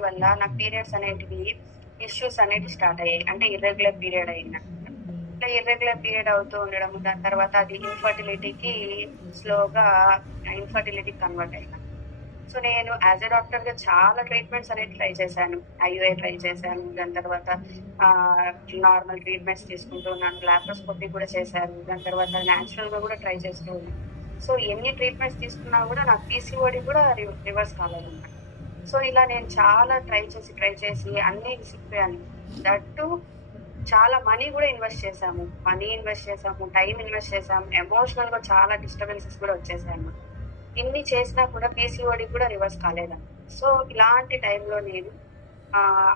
వల్ల నాకు పీరియడ్స్ అనేటివి ఇష్యూస్ అనేటివి స్టార్ట్ అయ్యాయి. అంటే ఇర్రెగ్యులర్ పీరియడ్ అయిందనమాట. ఇట్లా ఇర్రెగ్యులర్ పీరియడ్ అవుతూ ఉండడం, దాని తర్వాత అది ఇన్ఫర్టిలిటీకి స్లోగా ఇన్ఫర్టిలిటీకి కన్వర్ట్ అయింది. సో నేను యాజ్ ఎ డాక్టర్ గా చాలా ట్రీట్మెంట్స్ అనేది ట్రై చేశాను. ఐయుఐ ట్రై చేశాను. దాని తర్వాత నార్మల్ ట్రీట్మెంట్స్ తీసుకుంటూ ఉన్నాను. లాప్రోస్కోపీ కూడా చేశాను. దాని తర్వాత న్యాచురల్ గా కూడా ట్రై చేస్తూ ఉన్నాను. సో ఎన్ని ట్రీట్మెంట్స్ తీసుకున్నా కూడా నాకు పీసీఓడి కూడా రివర్స్ కాలేదన్నమాట. సో ఇలా నేను చాలా ట్రై చేసి అన్ని విసిగిపోయాను. దట్టు చాలా మనీ కూడా ఇన్వెస్ట్ చేశాము. టైం ఇన్వెస్ట్ చేశాము. ఎమోషనల్ గా చాలా డిస్టర్బెన్సెస్ కూడా వచ్చేసాను. ఇన్ని చేసినా కూడా పీసీఓడి కూడా రివర్స్ కాలేదండి. సో ఇలాంటి టైంలో నేను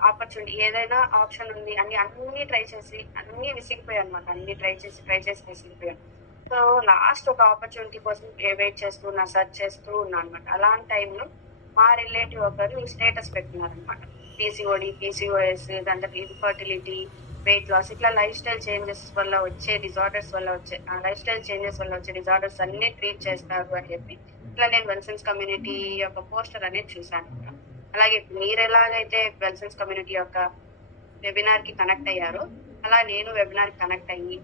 ఆపర్చునిటీ ఏదైనా ఆప్షన్ ఉంది అన్ని ట్రై చేసి అన్ని విసిగిపోయాను అనమాట. అన్ని ట్రై చేసి విసిగిపోయాను. సో లాస్ట్ ఒక ఆపర్చునిటీ కోసం వెయిట్ చేస్తున్నా, సర్చ్ చేస్తూ ఉన్నా అనమాట. అలాంటి టైంలో మా రిలేటివ్ ఒకరు స్టేటస్ పెట్టినారనమాట. పీసీఓడి, పీసీఓఎస్, దాని తర్వాత ఇన్ఫర్టిలిటీ, వెయిట్ లాస్, ఇట్లా లైఫ్ స్టైల్ చేంజెస్ వల్ల వచ్చే డిజార్డర్స్ అన్ని ట్రీట్ చేస్తారు అని చెప్పి ఇట్లా నేను వెల్సన్స్ కమ్యూనిటీ యొక్క పోస్టర్ అనేది చూసాను. అలాగే మీరు ఎలాగైతే వెల్సన్స్ కమ్యూనిటీ యొక్క వెబినార్ కి కనెక్ట్ అయ్యారో అలా నేను వెబినార్ కి కనెక్ట్ అయ్యి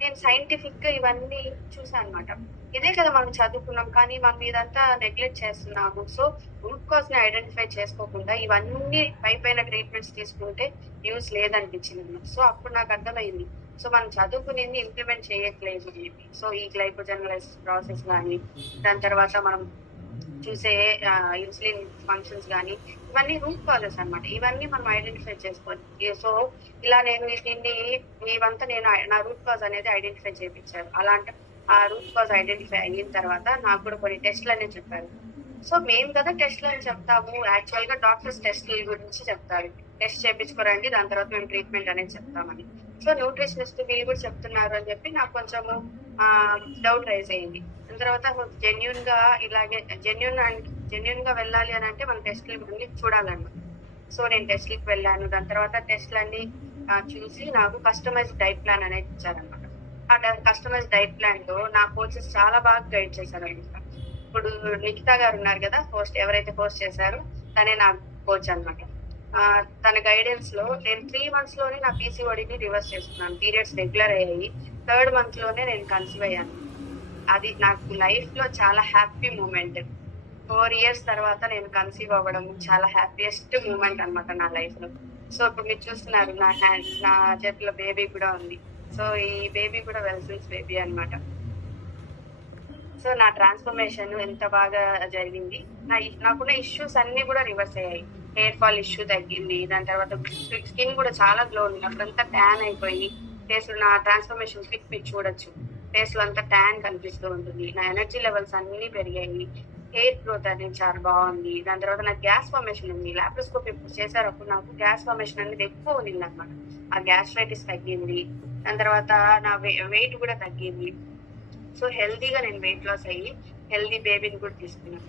నేను సైంటిఫిక్ గా ఇవన్నీ చూసాను అనమాట. ఇదే కదా మనం చదువుకున్నాం, కానీ మనం ఇదంతా నెగ్లెక్ట్ చేస్తున్నాము. సో రూట్ కాజ్ ని ఐడెంటిఫై చేసుకోకుండా ఇవన్నీ పైన ట్రీట్మెంట్స్ తీసుకుంటే యూస్ లేదనిపించింది. సో అప్పుడు నాకు అర్థమైంది, సో మనం చదువుకునేది ఇంప్లిమెంట్ చేయట్లేదు అని చెప్పి. సో ఈ గ్లైకోజెనలైసిస్ ప్రాసెస్ కానీ, దాని తర్వాత మనం చూసే ఇన్సులిన్ ఫంక్షన్స్ కానీ, ఇవన్నీ రూట్ కాజెస్ అనమాట. ఇవన్నీ మనం ఐడెంటిఫై చేసుకోవాలి. సో ఇలా నేను మీవంతా నా రూట్ కాజ్ అనేది ఐడెంటిఫై చేయించారు. అలాంటి ఆ రూట్ కాజ్ ఐడెంటిఫై అయిన తర్వాత నాకు కూడా కొన్ని టెస్ట్లు అనేది చెప్పారు. సో మేము కదా టెస్ట్లు అని చెప్తాము, యాక్చువల్ గా డాక్టర్స్ టెస్ట్ల గురించి చెప్తారు. టెస్ట్ చేయించుకోరండి, దాని తర్వాత మేము ట్రీట్మెంట్ అనేది చెప్తామని. సో న్యూట్రిషనిస్ట్ వీళ్ళు కూడా చెప్తున్నారు అని చెప్పి నాకు కొంచెము డౌట్ రైజ్ అయింది. దాని తర్వాత జెన్యున్ గా వెళ్ళాలి అని అంటే మన టెస్ట్లు అన్ని చూడాలన్నమాట. సో నేను టెస్ట్లకి వెళ్ళాను. దాని తర్వాత టెస్ట్లన్నీ చూసి నాకు కస్టమైజ్డ్ డైట్ ప్లాన్ అనేది ఇచ్చారనమాట. ఆ కస్టమైజ్డ్ డైట్ ప్లాన్ లో నా కోచెస్ చాలా బాగా గైడ్ చేశారు అనమాట. ఇప్పుడు నిఖితా గారు ఉన్నారు కదా, ఎవరైతే హోస్ట్ చేశారో తనే నా కోచ్ అనమాట. తన గైడెన్స్ లో నేను 3 months లోనే నా పీసీఓడిని రివర్స్ చేసుకున్నాను. పీరియడ్స్ రెగ్యులర్ అయ్యాయి. 3rd month లోనే నేను కన్సీవ్ అయ్యాను. అది నాకు లైఫ్ లో చాలా హ్యాపీ మూమెంట్. 4 years తర్వాత నేను కన్సీవ్ అవ్వడం చాలా హ్యాపీయెస్ట్ మూమెంట్ అనమాట నా లైఫ్ లో. సో ఇప్పుడు మీరు చూస్తున్నారు నా చేతిలో బేబీ కూడా ఉంది. సో ఈ బేబీ కూడా వెల్సన్స్ బేబీ అనమాట. సో నా ట్రాన్స్ఫర్మేషన్ ఎంత బాగా జరిగింది. నాకున్న ఇష్యూస్ అన్ని కూడా రివర్స్ అయ్యాయి. హెయిర్ ఫాల్ ఇష్యూ తగ్గింది. దాని తర్వాత స్కిన్ కూడా చాలా గ్లో ఉంది. అక్కడంతా ట్యాన్ అయిపోయి ఫేస్ లో నా ట్రాన్స్ఫర్మేషన్ పిక్ మీరు చూడొచ్చు. ఫేస్ లో అంతా ట్యాన్ కనిపిస్తూ ఉంటుంది. నా ఎనర్జీ లెవెల్స్ అన్ని పెరిగాయి. హెయిర్ గ్రోత్ అనేది చాలా బాగుంది. దాని తర్వాత నాకు గ్యాస్ ఫార్మేషన్ ఉంది. లాప్రోస్కోపీ చేశారప్పుడు నాకు గ్యాస్ ఫార్మేషన్ అనేది ఎక్కువ ఉంది అనమాట. ఆ గ్యాస్ట్రైటిస్ తగ్గింది. దాని తర్వాత నా వెయిట్ కూడా తగ్గింది. సో హెల్దీగా నేను వెయిట్ లాస్ అయ్యి హెల్దీ బేబీని కూడా తీసుకున్నాను.